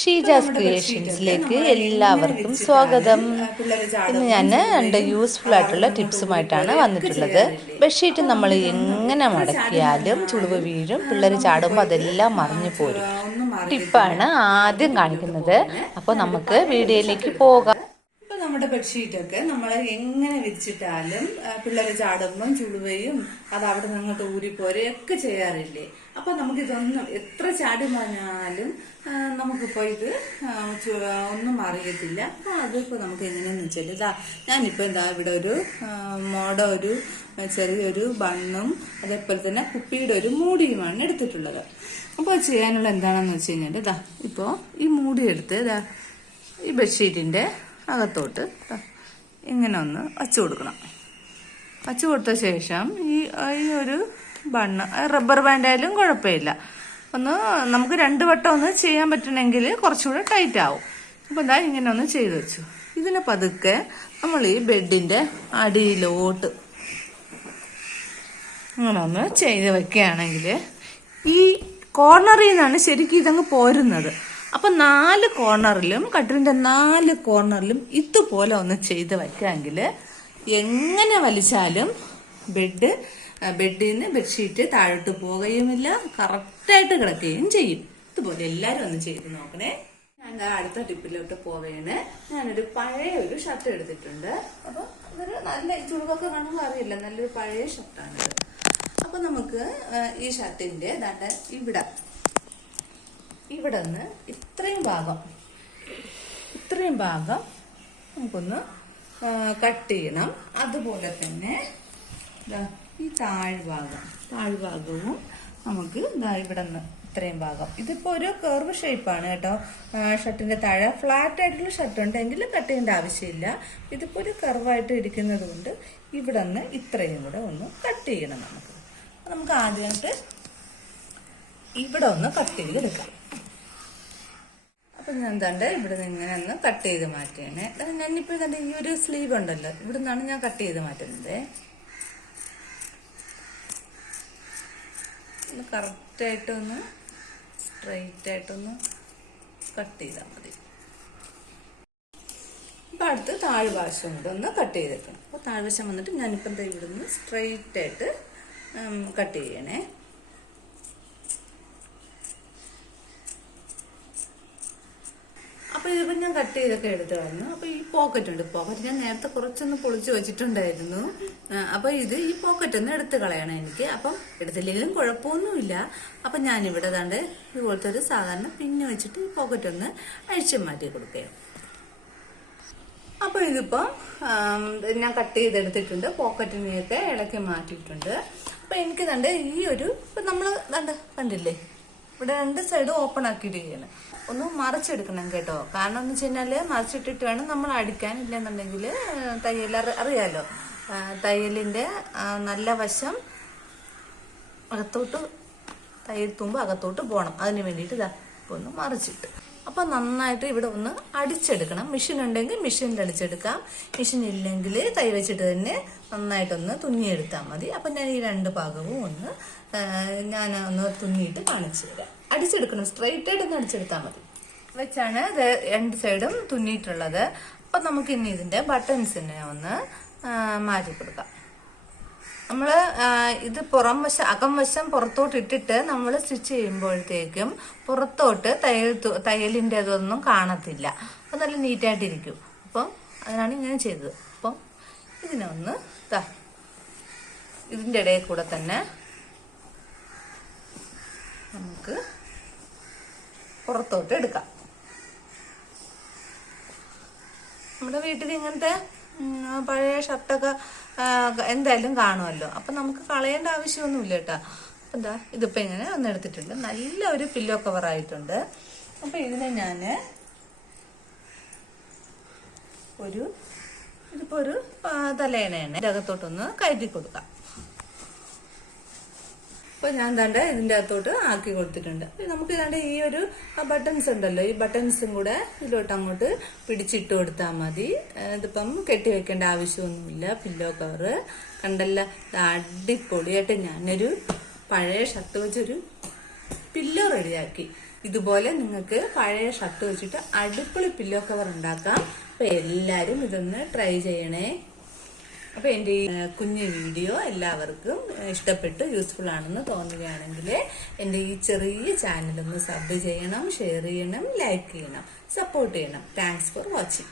ഷീജാസ് ക്രിയേഷൻസിലേക്ക് എല്ലാവർക്കും സ്വാഗതം. ഇന്ന് ഞാൻ രണ്ട് യൂസ്ഫുൾ ആയിട്ടുള്ള ടിപ്സുമായിട്ടാണ് വന്നിട്ടുള്ളത്. ബെഡ്ഷീറ്റ് നമ്മൾ എങ്ങനെ മടക്കിയാലും ചുളിവ് വീഴും, പിള്ളേർ ചാടുമ്പോൾ അതെല്ലാം മറിഞ്ഞു പോരും. ടിപ്പാണ് ആദ്യം കാണിക്കുന്നത്. അപ്പോൾ നമുക്ക് വീഡിയോയിലേക്ക് പോകാം. നമ്മുടെ ബെഡ്ഷീറ്റൊക്കെ നമ്മൾ എങ്ങനെ വിരിച്ചിട്ടാലും പിള്ളേർ ചാടുമ്പം ചുളുവയും അത് അവിടെ നിന്ന് അങ്ങോട്ട് ഊരിപ്പോരുകയൊക്കെ ചെയ്യാറില്ലേ. അപ്പൊ നമുക്കിതൊന്നും എത്ര ചാടി പറഞ്ഞാലും നമുക്കിപ്പോ ഇത് ഒന്നും അറിയത്തില്ല. അപ്പൊ അതിപ്പോ നമുക്ക് എങ്ങനെയാന്ന് വെച്ചാൽ ഞാനിപ്പോ ഇവിടെ ഒരു ഒരു ചെറിയൊരു ബണ്ണും അതേപോലെ തന്നെ കുപ്പിയുടെ ഒരു മൂടിയുമാണ് എടുത്തിട്ടുള്ളത്. അപ്പോൾ ചെയ്യാനുള്ള എന്താണെന്ന് വെച്ച് കഴിഞ്ഞാൽ ഇപ്പോ ഈ മൂടി എടുത്ത് ഈ ബെഡ്ഷീറ്റിന്റെ അകത്തോട്ട് ഇങ്ങനെ ഒന്ന് വച്ചു കൊടുക്കണം. വച്ചു കൊടുത്ത ശേഷം ഈ ഒരു ബണ്ണ് റബ്ബർ ബാൻഡ് ആയാലും കുഴപ്പമില്ല. നമുക്ക് 2 വട്ടം ഒന്ന് ചെയ്യാൻ പറ്റണമെങ്കിൽ കുറച്ചുകൂടെ ടൈറ്റ് ആവും. അപ്പം ഇങ്ങനെ ഒന്ന് ചെയ്ത് വെച്ചു. ഇതിനെ പതുക്കെ നമ്മൾ ഈ ബെഡിന്റെ അടിയിലോട്ട് ഇങ്ങനെ ഒന്ന് ചെയ്ത് വെക്കുകയാണെങ്കിൽ ഈ കോർണറിൽ നിന്നാണ് ശരിക്കും ഇതങ്ങ് പോരുന്നത്. അപ്പൊ 4 കോർണറിലും കട്ടിലിന്റെ 4 കോർണറിലും ഇതുപോലെ ഒന്ന് ചെയ്ത് വെക്കാമെങ്കിൽ എങ്ങനെ വലിച്ചാലും ബെഡിൽ നിന്ന് ബെഡ്ഷീറ്റ് താഴോട്ട് പോവുകയുമില്ല, കറക്റ്റായിട്ട് കിടക്കുകയും ചെയ്യും. ഇതുപോലെ എല്ലാരും ഒന്ന് ചെയ്ത് നോക്കണേ. ഞാൻ അടുത്ത ടിപ്പിലോട്ട് പോവേണ്. ഞാനൊരു പഴയ ഒരു ഷർട്ട് എടുത്തിട്ടുണ്ട്. അപ്പൊ ഇതൊരു നല്ല ചുളുകൊക്കെ കാണുമ്പോൾ അറിയില്ല, നല്ലൊരു പഴയ ഷർട്ടാണിത്. അപ്പൊ നമുക്ക് ഈ ഷർട്ടിന്റെ ഇവിടെ നിന്ന് ഇത്രയും ഭാഗം നമുക്കൊന്ന് കട്ട് ചെയ്യണം. അതുപോലെ തന്നെ ഈ താഴ്ഭാഗവും നമുക്ക് ഇവിടെ നിന്ന് ഇത്രയും ഭാഗം. ഇതിപ്പോ ഒരു കർവ് ഷേപ്പാണ് കേട്ടോ. ഷർട്ടിന്റെ താഴെ ഫ്ലാറ്റ് ആയിട്ടുള്ള ഷർട്ട് ഉണ്ടെങ്കിൽ കട്ട് ചെയ്യേണ്ട ആവശ്യമില്ല. ഇതിപ്പോ ഒരു കർവായിട്ട് ഇരിക്കുന്നത് കൊണ്ട് ഇവിടെ നിന്ന് ഇത്രയും കൂടെ ഒന്ന് കട്ട് ചെയ്യണം. നമുക്ക് ആദ്യമായിട്ട് ഇവിടെ ഒന്ന് കട്ട് ചെയ്തെടുക്കാം. അപ്പൊ ഞാൻ ഇവിടെ നിന്ന് ഇങ്ങനെ ഒന്ന് കട്ട് ചെയ്ത് മാറ്റിയാണ്. ഞാനിപ്പോ ഈ ഒരു സ്ലീവ് ഉണ്ടല്ലോ, ഇവിടെ നിന്നാണ് ഞാൻ കട്ട് ചെയ്ത് മാറ്റുന്നത്. കറക്റ്റായിട്ടൊന്ന് സ്ട്രെയിറ്റ് ആയിട്ടൊന്ന് കട്ട് ചെയ്താൽ മതി. അപ്പൊ അടുത്ത് താഴ്വശം കൂടെ ഒന്ന് കട്ട് ചെയ്തെടുക്കണം. അപ്പൊ താഴ്വശം വന്നിട്ട് ഞാനിപ്പം ഇവിടെ നിന്ന് സ്ട്രെയിറ്റ് ആയിട്ട് കട്ട് ചെയ്യണേ. അപ്പൊ ഇതിപ്പോ ഞാൻ കട്ട് ചെയ്തൊക്കെ എടുത്ത് വന്നു. അപ്പൊ ഈ പോക്കറ്റ് ഞാൻ നേരത്തെ കുറച്ചൊന്ന് പൊളിച്ചു വെച്ചിട്ടുണ്ടായിരുന്നു. അപ്പൊ ഈ പോക്കറ്റ് ഒന്ന് എടുത്ത് കളയണം എനിക്ക്. അപ്പം എടുത്തില്ലെങ്കിലും കുഴപ്പമൊന്നുമില്ല. അപ്പൊ ഞാനിവിടെ ഇതുപോലത്തെ ഒരു സാധാരണ പിന്ന് വെച്ചിട്ട് ഈ പോക്കറ്റ് ഒന്ന് അഴിച്ചു മാറ്റി കൊടുക്കുകയാണ്. അപ്പൊ ഇതിപ്പോ ഞാൻ കട്ട് ചെയ്തെടുത്തിട്ടുണ്ട്, പോക്കറ്റിനെയൊക്കെ ഇളക്കി മാറ്റിയിട്ടുണ്ട്. അപ്പൊ എനിക്ക് ഇപ്പൊ നമ്മള് കണ്ടില്ലേ, ഇവിടെ 2 സൈഡും ഓപ്പൺ ആക്കിയിട്ട് ചെയ്യണം. ഒന്ന് മറിച്ചെടുക്കണം കേട്ടോ. കാരണം എന്ന് വെച്ച് കഴിഞ്ഞാല് മറിച്ചിട്ടിട്ട് വേണം നമ്മൾ അടിക്കാൻ. ഇല്ലെന്നുണ്ടെങ്കിൽ തയ്യൽ അറിയാലോ, തയ്യലിന്റെ നല്ല വശം തയ്യൽ തുമ്പ് അകത്തോട്ട് പോകണം. അതിന് വേണ്ടിയിട്ട് ഒന്ന് മറിച്ചിട്ട് അപ്പൊ നന്നായിട്ട് ഇവിടെ ഒന്ന് അടിച്ചെടുക്കണം. മെഷീൻ ഉണ്ടെങ്കിൽ മെഷീനിൽ അടിച്ചെടുക്കാം, മെഷീൻ ഇല്ലെങ്കിൽ തൈ വെച്ചിട്ട് തന്നെ നന്നായിട്ടൊന്ന് തുന്നിയെടുത്താൽ മതി. അപ്പൊ ഞാൻ ഈ 2 ഭാഗവും ഒന്ന് തുന്നിയിട്ട് കാണിച്ചു തരാം. അടിച്ചെടുക്കണം, സ്ട്രെയിറ്റ് ആയിട്ട് ഒന്ന് അടിച്ചെടുത്താൽ മതി. വെച്ചാണ് 2 സൈഡും തുന്നിയിട്ടുള്ളത്. അപ്പൊ നമുക്ക് ഇനി ഇതിന്റെ ബട്ടൺസിനെ ഒന്ന് മാറ്റി കൊടുക്കാം. നമ്മള് ഇത് അകംവശം പുറത്തോട്ട് ഇട്ടിട്ട് നമ്മൾ സ്റ്റിച്ച് ചെയ്യുമ്പോഴത്തേക്കും പുറത്തോട്ട് തയ്യലിന്റെ അതൊന്നും കാണത്തില്ല. അപ്പൊ നല്ല നീറ്റായിട്ടിരിക്കും. അപ്പം അതിനാണ് ഇങ്ങനെ ചെയ്തത്. അപ്പം ഇതിനെ ഒന്ന് ഇതിന്റെ ഇടയിൽ കൂടെ തന്നെ നമുക്ക് പുറത്തോട്ട് എടുക്കാം. നമ്മുടെ വീട്ടിൽ ഇങ്ങനത്തെ പഴയ ഷർട്ടൊക്കെ എന്തായാലും കാണുമല്ലോ. അപ്പൊ നമുക്ക് കളയേണ്ട ആവശ്യമൊന്നുമില്ല കേട്ടോ. അപ്പൊ ഇതിപ്പോ ഇങ്ങനെ ഒന്ന് എടുത്തിട്ടുണ്ട്. നല്ല ഒരു പില്ലോ കവർ ആയിട്ടുണ്ട്. അപ്പൊ ഇതിനെ ഞാന് ഇതിപ്പോ ഒരു തലേണയാണ് അകത്തോട്ടൊന്ന് കയറ്റി കൊടുക്കാം. അപ്പൊ ഞാൻ ഇതിന്റെ അകത്തോട്ട് ആക്കി കൊടുത്തിട്ടുണ്ട്. നമുക്ക് ഈ ഒരു ബട്ടൺസ് ഉണ്ടല്ലോ, ഈ ബട്ടൺസും കൂടെ ഇതിലോട്ട് അങ്ങോട്ട് പിടിച്ചിട്ട് കൊടുത്താൽ മതി. ഇതിപ്പം കെട്ടിവെക്കേണ്ട ആവശ്യമൊന്നുമില്ല. പില്ലോ കവറ് കണ്ടല്ല, അടിപൊളിയായിട്ട് ഞാനൊരു പഴയ ഷർട്ട് വെച്ചൊരു പില്ലോ റെഡിയാക്കി. ഇതുപോലെ നിങ്ങൾക്ക് പഴയ ഷർട്ട് വെച്ചിട്ട് അടിപൊളി പില്ലോ കവർ ഉണ്ടാക്കാം. അപ്പൊ എല്ലാരും ഇതൊന്ന് ട്രൈ ചെയ്യണേ. അപ്പൊ എന്റെ ഈ കുഞ്ഞു വീഡിയോ എല്ലാവർക്കും ഇഷ്ടപ്പെട്ട് യൂസ്ഫുൾ ആണെന്ന് തോന്നുകയാണെങ്കിൽ എന്റെ ഈ ചെറിയ ചാനൽ ഒന്ന് സബ് ചെയ്യണം, ഷെയർ ചെയ്യണം, ലൈക്ക് ചെയ്യണം, സപ്പോർട്ട് ചെയ്യണം. Thanks for watching.